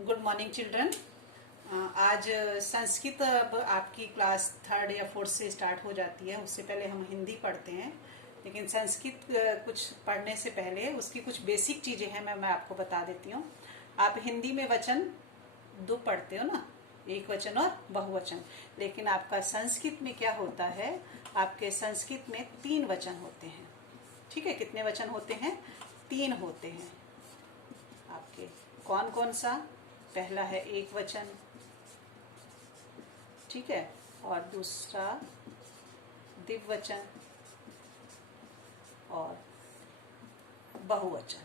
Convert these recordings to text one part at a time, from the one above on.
Good morning children. आज संस्कृत अब आपकी क्लास थर्ड या फोर्थ से स्टार्ट हो जाती है। उससे पहले हम हिंदी पढ़ते हैं, लेकिन संस्कृत कुछ पढ़ने से पहले उसकी कुछ बेसिक चीज़ें हैं, मैं आपको बता देती हूँ। आप हिंदी में वचन दो पढ़ते हो ना, एक वचन और बहुवचन, लेकिन आपका संस्कृत में क्या होता है, आपके संस्कृत में 3 वचन होते हैं। ठीक है, कितने वचन होते हैं? 3 होते हैं आपके। कौन कौन सा? पहला है एक वचन, ठीक है, और दूसरा द्विवचन और बहुवचन।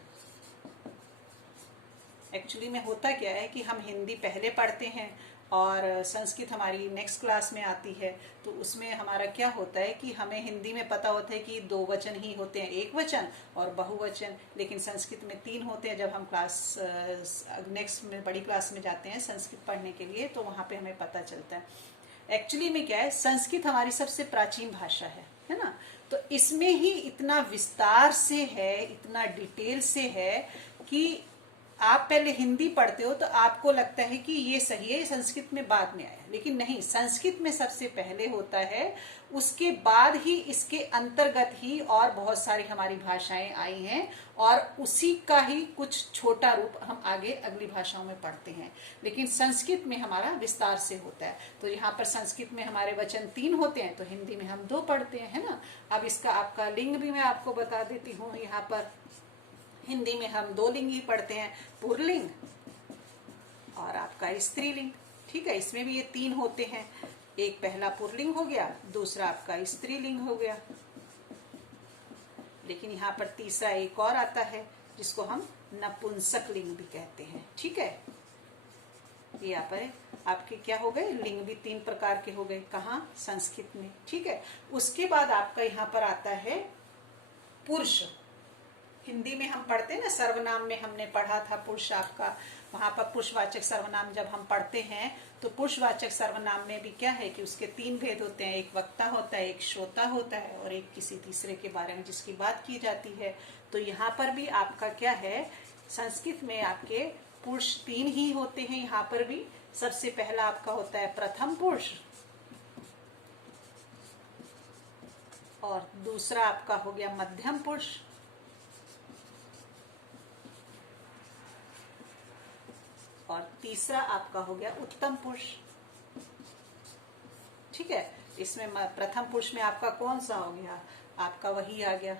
एक्चुअली में होता क्या है कि हम हिंदी पहले पढ़ते हैं और संस्कृत हमारी नेक्स्ट क्लास में आती है, तो उसमें हमारा क्या होता है कि हमें हिंदी में पता होता है कि 2 वचन ही होते हैं, एक वचन और बहुवचन, लेकिन संस्कृत में 3 होते हैं। जब हम क्लास नेक्स्ट में बड़ी क्लास में जाते हैं संस्कृत पढ़ने के लिए, तो वहाँ पे हमें पता चलता है। एक्चुअली में क्या है, संस्कृत हमारी सबसे प्राचीन भाषा है ना, तो इसमें ही इतना विस्तार से है, इतना डिटेल से है कि आप पहले हिंदी पढ़ते हो तो आपको लगता है कि ये सही है, संस्कृत में बाद में आया, लेकिन नहीं, संस्कृत में सबसे पहले होता है, उसके बाद ही इसके अंतर्गत ही और बहुत सारी हमारी भाषाएं आई हैं, और उसी का ही कुछ छोटा रूप हम आगे अगली भाषाओं में पढ़ते हैं, लेकिन संस्कृत में हमारा विस्तार से होता है। तो यहाँ पर संस्कृत में हमारे वचन 3 होते हैं, तो हिंदी में हम 2 पढ़ते हैं, है ना। अब इसका आपका लिंग भी मैं आपको बता देती हूँ। यहाँ पर हिंदी में हम 2 लिंग ही पढ़ते हैं, पुल्लिंग और आपका स्त्रीलिंग। ठीक है, इसमें भी ये 3 होते हैं, एक पहला पुल्लिंग हो गया, दूसरा आपका स्त्रीलिंग हो गया, लेकिन यहाँ पर तीसरा एक और आता है जिसको हम नपुंसक लिंग भी कहते हैं। ठीक है, ये यहाँ पर आपके क्या हो गए, लिंग भी 3 प्रकार के हो गए, कहाँ? संस्कृत में। ठीक है, उसके बाद आपका यहाँ पर आता है पुरुष। हिंदी में हम पढ़ते हैं ना, सर्वनाम में हमने पढ़ा था पुरुष आपका, वहां पर पुरुषवाचक सर्वनाम जब हम पढ़ते हैं तो पुरुषवाचक सर्वनाम में भी क्या है कि उसके 3 भेद होते हैं, एक वक्ता होता है, एक श्रोता होता है, और एक किसी तीसरे के बारे में जिसकी बात की जाती है। तो यहाँ पर भी आपका क्या है, संस्कृत में आपके पुरुष 3 ही होते हैं। यहाँ पर भी सबसे पहला आपका होता है प्रथम पुरुष, और दूसरा आपका हो गया मध्यम पुरुष, और तीसरा आपका हो गया उत्तम पुरुष। ठीक है, इसमें प्रथम पुरुष में आपका कौन सा हो गया, आपका वही आ गया,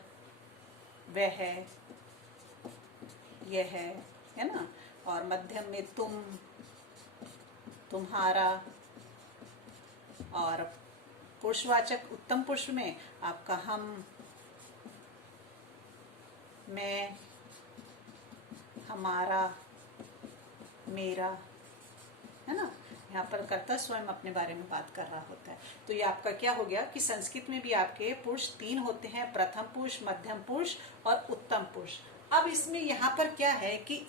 वह है, यह है ना, और मध्यम में तुम, तुम्हारा, और पुरुषवाचक उत्तम पुरुष में आपका हम, मैं, हमारा, मेरा, है ना। यहाँ पर कर्ता स्वयं अपने बारे में बात कर रहा होता है। तो ये आपका क्या हो गया कि संस्कृत में भी आपके पुरुष 3 होते हैं, प्रथम पुरुष, मध्यम पुरुष और उत्तम पुरुष। अब इसमें यहाँ पर क्या है कि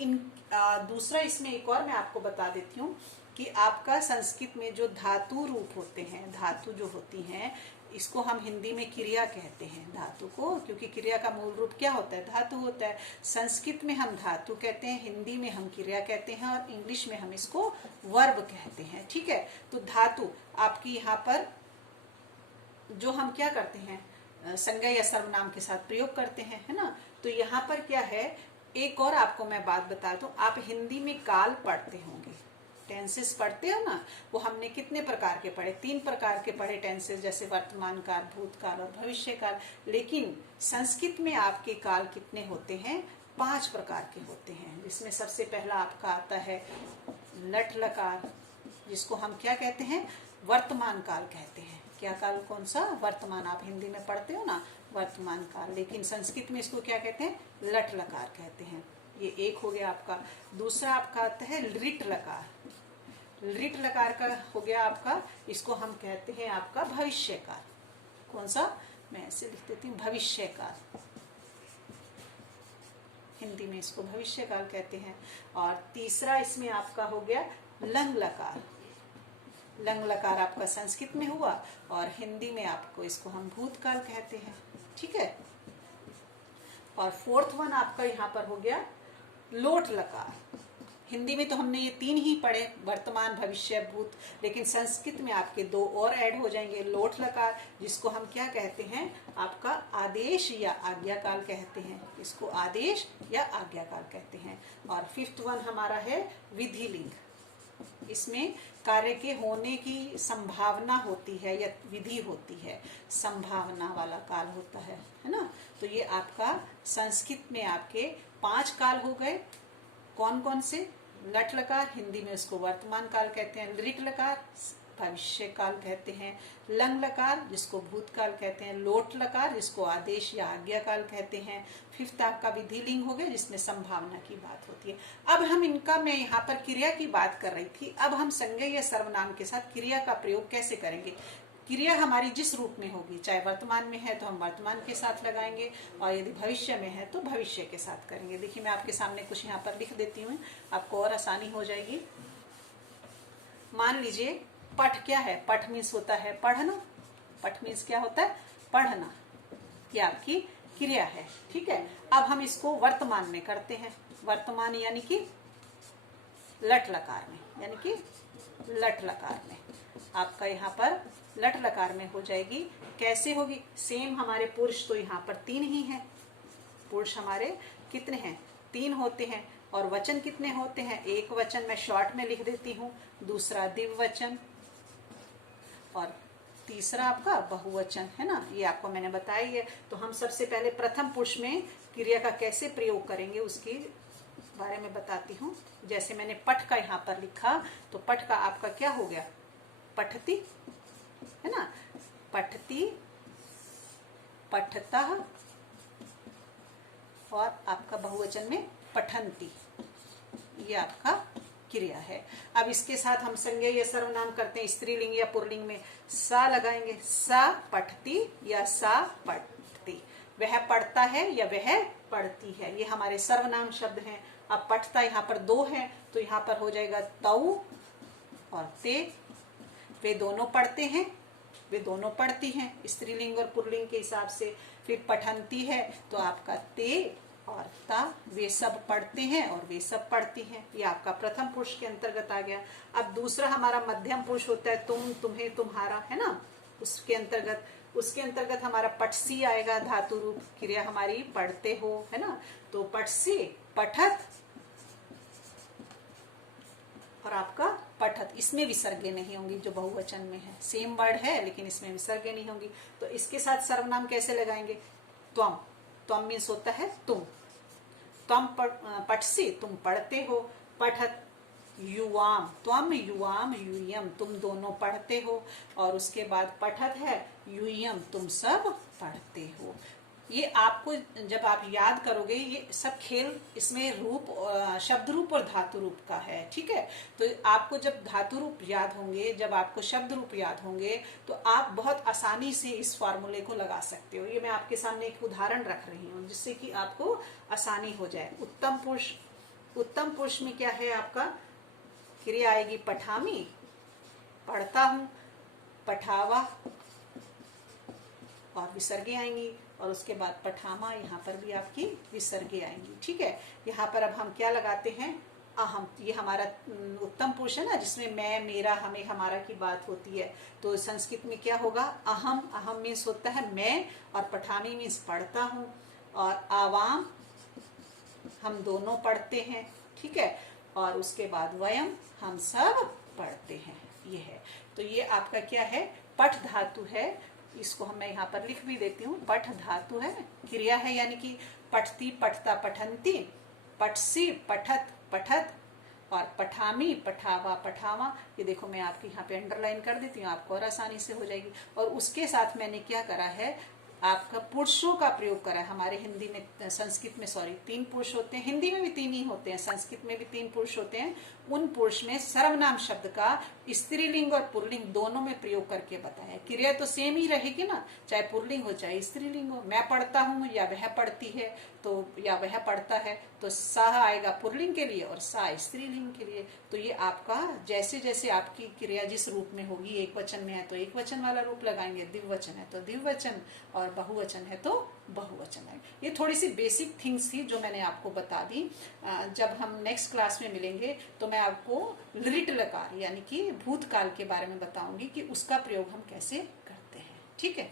दूसरा इसमें एक और मैं आपको बता देती हूँ कि आपका संस्कृत में जो धातु रूप होते हैं, धातु जो होती हैं, इसको हम हिंदी में क्रिया कहते हैं धातु को, क्योंकि क्रिया का मूल रूप क्या होता है, धातु होता है। संस्कृत में हम धातु कहते हैं, हिंदी में हम क्रिया कहते हैं, और इंग्लिश में हम इसको वर्ब कहते हैं। ठीक है, तो धातु आपकी यहाँ पर जो हम क्या करते हैं, संज्ञा या सर्वनाम के साथ प्रयोग करते हैं, है ना। तो यहाँ पर क्या है, एक और आपको मैं बात बता दूं, आप हिंदी में काल पढ़ते होंगे, टेंसेस पढ़ते हो ना, वो हमने कितने प्रकार के पढ़े, 3 प्रकार के पढ़े टेंसेस, जैसे वर्तमान काल, भूतकाल और भविष्य काल। लेकिन संस्कृत में आपके काल कितने होते हैं, 5 प्रकार के होते हैं, जिसमें सबसे पहला आपका आता है लट लकार, जिसको हम क्या कहते हैं, वर्तमान काल कहते हैं। क्या काल, कौन सा? वर्तमान। आप हिंदी में पढ़ते हो ना वर्तमान काल, लेकिन संस्कृत में इसको क्या कहते हैं, लट लकार कहते हैं। ये एक हो गया आपका। दूसरा आपका आता है लिट लकार। लिट लकार का हो गया आपका, इसको हम कहते हैं आपका भविष्य काल। कौन सा? मैं ऐसे लिख देती हूँ, भविष्य काल। हिंदी में इसको भविष्य काल कहते हैं। और तीसरा इसमें आपका हो गया लंग लकार। लंग लकार आपका संस्कृत में हुआ, और हिंदी में आपको इसको हम भूतकाल कहते हैं। ठीक है, और 4th वन आपका यहाँ पर हो गया लोट लकार। हिंदी में तो हमने ये 3 ही पढ़े, वर्तमान भविष्य भूत, लेकिन संस्कृत में आपके 2 और ऐड हो जाएंगे। लोट लकार, जिसको हम क्या कहते हैं, आपका आदेश या आज्ञाकाल कहते हैं, इसको आदेश या आज्ञाकाल कहते हैं। और 5th वन हमारा है विधि लिंग। इसमें कार्य के होने की संभावना होती है या विधि होती है, संभावना वाला काल होता है ना। तो ये आपका संस्कृत में आपके 5 काल हो गए। कौन कौन से? लट लकार, हिंदी में उसको वर्तमान काल कहते हैं। लृट लकार भविष्य काल कहते हैं। लंग लकार जिसको भूतकाल कहते हैं। लोट लकार जिसको आदेश या आज्ञा काल कहते हैं। 5th आपका विधि लिंग हो गया, जिसमें संभावना की बात होती है। अब हम इनका, मैं यहाँ पर क्रिया की बात कर रही थी, अब हम संज्ञा या सर्वनाम के साथ क्रिया का प्रयोग कैसे करेंगे। क्रिया हमारी जिस रूप में होगी, चाहे वर्तमान में है तो हम वर्तमान के साथ लगाएंगे, और यदि भविष्य में है तो भविष्य के साथ करेंगे। देखिए मैं आपके सामने कुछ यहाँ पर लिख देती हूँ, आपको और आसानी हो जाएगी। मान लीजिए पठ क्या है? पठ मीन्स होता है पढ़ना। पठ मीन्स क्या होता है? पढ़ना। ये आपकी क्रिया है, ठीक है। अब हम इसको वर्तमान में करते हैं। वर्तमान यानी कि लट लकार में, यानी कि लट लकार में आपका यहाँ पर लट लकार में हो जाएगी। कैसे होगी? सेम, हमारे पुरुष तो यहाँ पर 3 ही हैं। पुरुष हमारे कितने हैं? 3 होते हैं। और वचन कितने होते हैं? एक वचन मैं शॉर्ट में लिख देती हूँ, दूसरा द्विवचन, और तीसरा आपका बहुवचन, है ना। ये आपको मैंने बताया है। तो हम सबसे पहले प्रथम पुरुष में क्रिया का कैसे प्रयोग करेंगे उसके बारे में बताती हूँ। जैसे मैंने पठ का यहाँ पर लिखा, तो पठ का आपका क्या हो गया? पठती, है ना। पठती, पठतः, और आपका बहुवचन में पठंती। ये आपका क्रिया है। अब इसके साथ हम संज्ञा या सर्वनाम करते हैं। स्त्रीलिंग या पुल्लिंग में सा लगाएंगे। सा पठती या सा पठती। वह पढ़ता है या वह पढ़ती है, ये हमारे सर्वनाम शब्द हैं। अब पठता यहाँ पर 2 है, तो यहाँ पर हो जाएगा तऊ और ते। वे दोनों पढ़ते हैं, वे दोनों पढ़ती हैं, स्त्रीलिंग और पुल्लिंग के हिसाब से। फिर पठंती है तो आपका ते और ता, वे सब पढ़ते हैं और वे सब पढ़ती हैं। ये आपका प्रथम पुरुष के अंतर्गत आ गया। अब दूसरा हमारा मध्यम पुरुष होता है तुम, तुम्हें, तुम्हारा, है ना। उसके अंतर्गत हमारा पठसी आएगा, धातु रूप क्रिया हमारी पढ़ते हो, है ना। तो पठसी, पठत, और आपका पठत। इसमें विसर्गे नहीं होंगी जो बहुवचन में है। सेम वर्ड है लेकिन इसमें विसर्गे नहीं होंगी। तो इसके साथ सर्वनाम कैसे लगाएंगे? त्वम। त्वम मीन्स होता है तुम। त्वम पठसी, तुम पढ़ते हो। पठत युवाम, त्वम युवाम यूयम, तुम दोनों पढ़ते हो। और उसके बाद पठत है यूयम, तुम सब पढ़ते हो। ये आपको जब आप याद करोगे, ये सब खेल इसमें रूप, शब्द रूप और धातु रूप का है, ठीक है। तो आपको जब धातु रूप याद होंगे, जब आपको शब्द रूप याद होंगे, तो आप बहुत आसानी से इस फॉर्मूले को लगा सकते हो। ये मैं आपके सामने एक उदाहरण रख रही हूँ जिससे कि आपको आसानी हो जाए। उत्तम पुरुष, उत्तम पुरुष में क्या है आपका? क्रिया आएगी पठामी, पढ़ता हूँ, पठावा, और विसर्गे आएंगी। और उसके बाद पठामा, यहाँ पर भी आपकी विसर्गे आएंगी, ठीक है। यहाँ पर अब हम क्या लगाते हैं? अहम। ये हमारा उत्तम पुरुष है ना, जिसमें मैं, मेरा, हमें, हमारा की बात होती है। तो संस्कृत में क्या होगा? अहम। अहम मीन्स होता है मैं, और पठामी मीन्स पढ़ता हूँ, और आवाम, हम दोनों पढ़ते हैं, ठीक है। और उसके बाद वयम, हम सब पढ़ते हैं, ये है। तो ये आपका क्या है? पठ धातु है। इसको मैं यहाँ पर लिख भी देती हूँ। पठ धातु है, क्रिया है, यानी कि पठती, पठता, पठंती, पठसी, पठत, पठत, और पठामी, पठावा, पठावा। ये देखो मैं आपकी यहाँ पे अंडरलाइन कर देती हूँ, आपको और आसानी से हो जाएगी। और उसके साथ मैंने क्या करा है? आपका पुरुषों का प्रयोग करा है। हमारे हिंदी में, संस्कृत में 3 पुरुष होते हैं, हिंदी में भी 3 ही होते हैं, संस्कृत में भी 3 पुरुष होते हैं। उन पुरुष में सर्वनाम शब्द का स्त्रीलिंग और पुल्लिंग दोनों में प्रयोग करके बताया। क्रिया तो सेम ही रहेगी ना, चाहे पुल्लिंग हो चाहे स्त्रीलिंग हो। मैं पढ़ता हूँ या वह पढ़ती है, तो या वह पढ़ता है, तो सह आएगा पुल्लिंग के लिए और सा स्त्रीलिंग के लिए। तो ये आपका जैसे जैसे आपकी क्रिया जिस रूप में होगी, एक वचन में है तो एक वचन वाला रूप लगाएंगे, द्विवचन है तो द्विवचन, और बहुवचन है तो बहुवचन है। ये थोड़ी सी बेसिक थिंग्स थी जो मैंने आपको बता दी। जब हम नेक्स्ट क्लास में मिलेंगे तो मैं आपको लिट लकार यानी कि भूतकाल के बारे में बताऊंगी कि उसका प्रयोग हम कैसे करते हैं। ठीक है।